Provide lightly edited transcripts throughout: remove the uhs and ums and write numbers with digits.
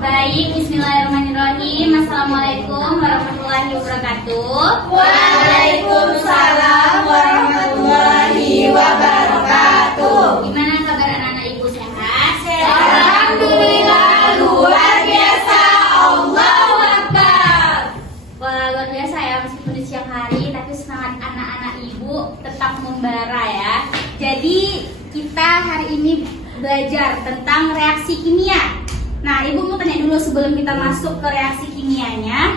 Baik, bismillahirrahmanirrahim. Assalamualaikum warahmatullahi wabarakatuh. Waalaikumsalam warahmatullahi wabarakatuh. Gimana kabar anak-anak ibu, sehat? Alhamdulillah, luar biasa. Allahu Akbar. Wah, luar biasa ya, meskipun di siang hari, tapi semangat anak-anak ibu tetap membara ya. Jadi kita hari ini belajar tentang reaksi kimia. Nah, ibu mau tanya dulu sebelum kita masuk ke reaksi kimianya,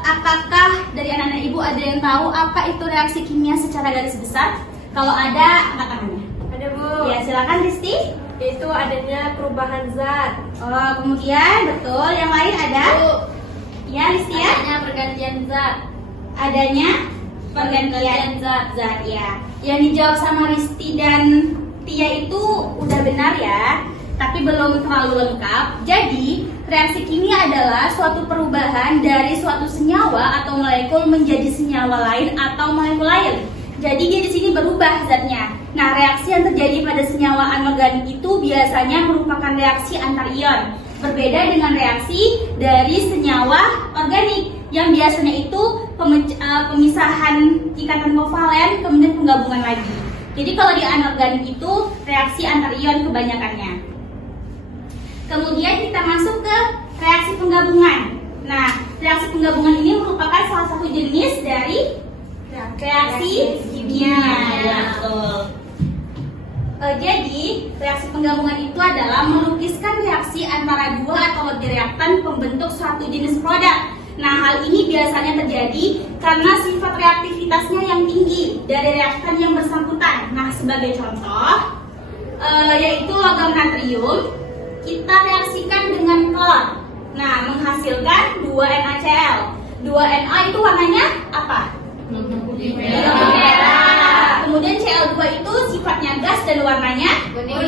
apakah dari anak-anak ibu ada yang tahu apa itu reaksi kimia secara garis besar? Kalau ada, angkat tangannya. Ada Bu. Ya, silakan Risti. Itu adanya perubahan zat. Oh, kemudian betul. Yang lain ada? Bu. Ya, Risti ya. Adanya pergantian zat. Adanya pergantian zat ya. Yang dijawab sama Risti dan Tia itu udah benar ya, tapi belum terlalu lengkap. Jadi, reaksi kimia adalah suatu perubahan dari suatu senyawa atau molekul menjadi senyawa lain atau molekul lain. Jadi dia di sini berubah zatnya. Nah, reaksi yang terjadi pada senyawa anorganik itu biasanya merupakan reaksi antar ion. Berbeda dengan reaksi dari senyawa organik yang biasanya itu pemisahan ikatan kovalen kemudian penggabungan lagi. Jadi kalau di anorganik itu reaksi antar ion kebanyakannya. Kemudian kita masuk ke reaksi penggabungan. Nah, reaksi penggabungan ini merupakan salah satu jenis dari reaksi kimia. Ya, betul. Jadi, reaksi penggabungan itu adalah melukiskan reaksi antara dua atau lebih reaktan pembentuk suatu jenis produk. Nah, hal ini biasanya terjadi karena sifat reaktivitasnya yang tinggi dari reaktan yang bersangkutan. Nah, sebagai contoh, yaitu logam natrium, kita reaksikan dengan klor. Nah, menghasilkan 2NaCl. 2Na itu warnanya apa? Merah. Kemudian Cl2 itu sifatnya gas dan warnanya kuning.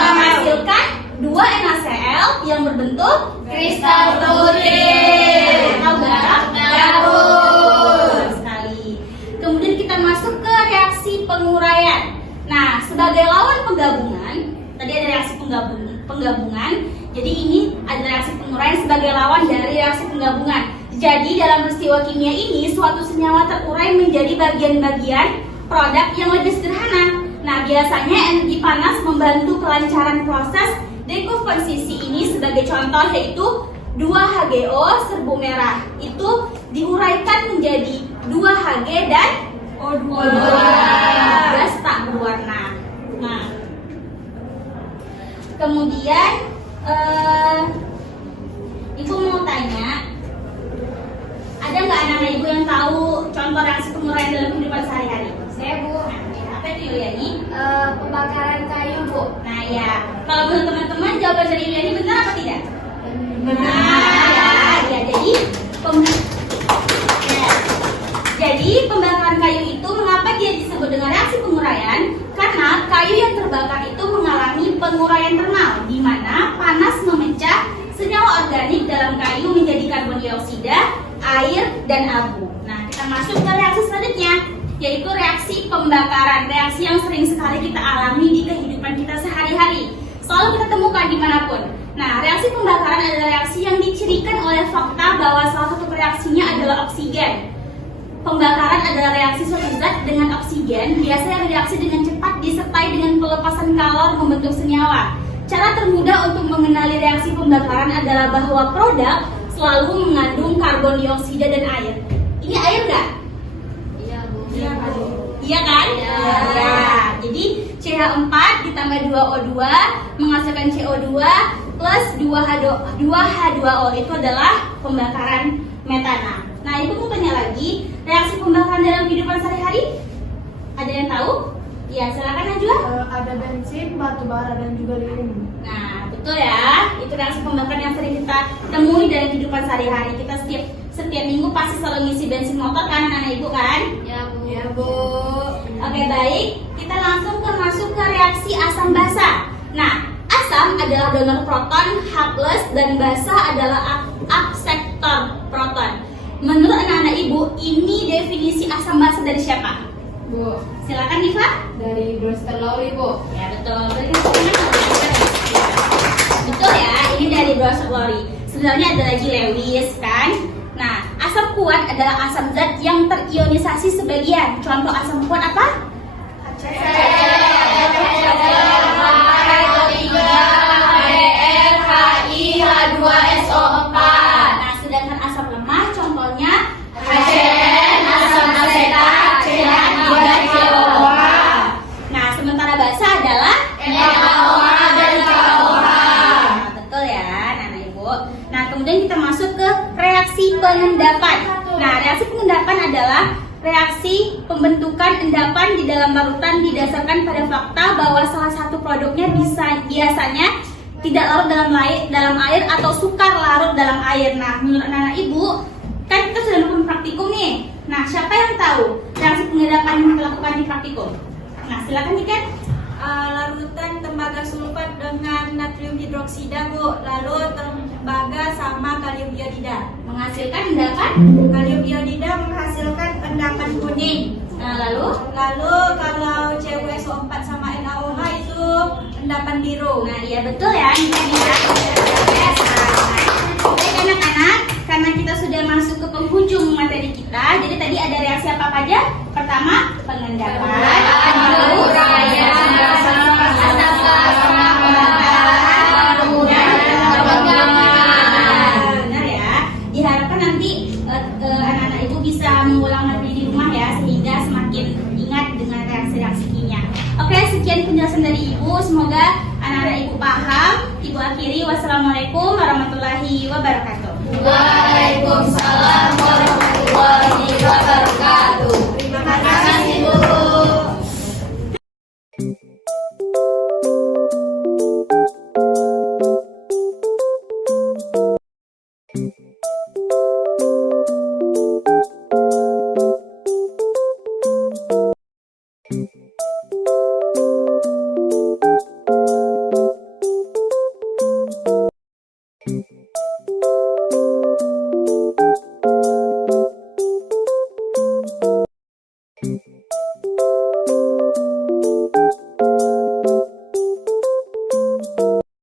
Menghasilkan 2NaCl yang berbentuk Kristal putih. atau garam. Betul sekali. Kemudian kita masuk ke reaksi penguraian. Nah, sebagai lawan penggabungan, tadi ada reaksi penggabungan. Jadi ini ada reaksi penguraian sebagai lawan dari reaksi penggabungan. Jadi dalam peristiwa kimia ini suatu senyawa terurai menjadi bagian-bagian produk yang lebih sederhana. Nah, biasanya energi panas membantu kelancaran proses dekomposisi ini. Sebagai contoh yaitu 2HGO serbu merah itu diuraikan menjadi 2Hg dan O2 gas tak berwarna. Nah, kemudian ibu mau tanya, ada nggak anak-anak ibu yang tahu contoh reaksi penguraian dalam kehidupan sehari-hari? Saya Bu. Apa itu Yuliani? Pembakaran kayu Bu. Nah ya, kalau menurut teman-teman jawaban dari Yuliani benar apa tidak? Benar. Ya, jadi pembakaran kayu itu mengapa dia disebut dengan reaksi penguraian? Karena kayu yang terbakar itu mengalami penguraian termal, di mana panas memecah senyawa organik dalam kayu menjadi karbon dioksida, air, dan abu. Nah, kita masuk ke reaksi selanjutnya, yaitu reaksi pembakaran. Reaksi yang sering sekali kita alami di kehidupan kita sehari-hari, selalu kita temukan dimanapun. Nah, reaksi pembakaran adalah reaksi yang dicirikan oleh fakta bahwa salah satu reaksinya adalah oksigen. Pembakaran adalah reaksi suatu zat dengan oksigen, biasanya reaksi dengan cepat disertai dengan pelepasan kalor membentuk senyawa. Cara termudah untuk mengenali reaksi pembakaran adalah bahwa produk selalu mengandung karbon dioksida dan air. Ini air nggak? Iya Bu. Iya kan? Iya. Ya. Jadi CH4 ditambah 2O2 menghasilkan CO2 plus 2H2O itu adalah pembakaran metana. Nah, ibu mau tanya lagi, reaksi pembakaran dalam kehidupan sehari-hari? Ada yang tahu? Ya, silakan Najwa. Ada bensin, batu bara, dan juga lilin. Nah, betul ya. Itu reaksi pembakaran yang sering kita temui dalam kehidupan sehari-hari. Kita setiap minggu pasti selalu ngisi bensin motor kan, anak ibu kan? Ya Bu. Ya Bu. Oke, baik. Kita langsung masuk ke reaksi asam basa. Nah, asam adalah donor proton, H+, dan basa adalah akseptor proton. Menurut anak-anak ibu, ini definisi asam basa dari siapa? Bu. Silakan Diva. Dari Brewster Lowry Bu. Ya betul. Betul ya. klori. Sebenarnya ada lagi Lewis kan. Nah, asam kuat adalah asam zat yang terionisasi sebagian. Contoh asam kuat apa? H2SO4. Nah, sedangkan asam lemah contohnya HCN, asam asetat, CH3COH. Nah, sementara basa adalah NaOH dan KOH. Nah, betul ya, Nana Ibu. Nah, kemudian kita masuk ke reaksi pengendapan. Nah, reaksi pengendapan adalah reaksi pembentukan endapan di dalam larutan didasarkan pada fakta bahwa salah satu produknya biasanya tidak larut dalam air atau sukar larut dalam air. Nah, menurut Nana Ibu, kan kita sudah melakukan praktikum nih. Nah, siapa yang tahu reaksi pengendapan yang dilakukan di praktikum? Nah, silakan Niken. Larutan tembaga sulfat dengan natrium hidroksida, Bu. Lalu tembaga sama kalium iodida. Menghasilkan endapan. Kalium iodida menghasilkan endapan kuning. Nah, lalu Kalau CuSO4 sama NaOH itu endapan biru. nah, iya betul ya, Niken ya. Baik anak-anak, karena kita sudah masuk ke penghujung materi kita, jadi tadi ada reaksi apa aja? Pertama, pengendapan. Lalu benar ya. Diharapkan nanti anak-anak itu bisa mengulang materi di rumah ya, sehingga semakin ingat dengan reaksi-reaksi kimia. Oke, sekian penjelasan dari Ibu. Semoga anak-anak Ibu paham. Ibu akhiri, wassalamualaikum warahmatullahi wabarakatuh. Waalaikumsalam warahmatullahi wabarakatuh.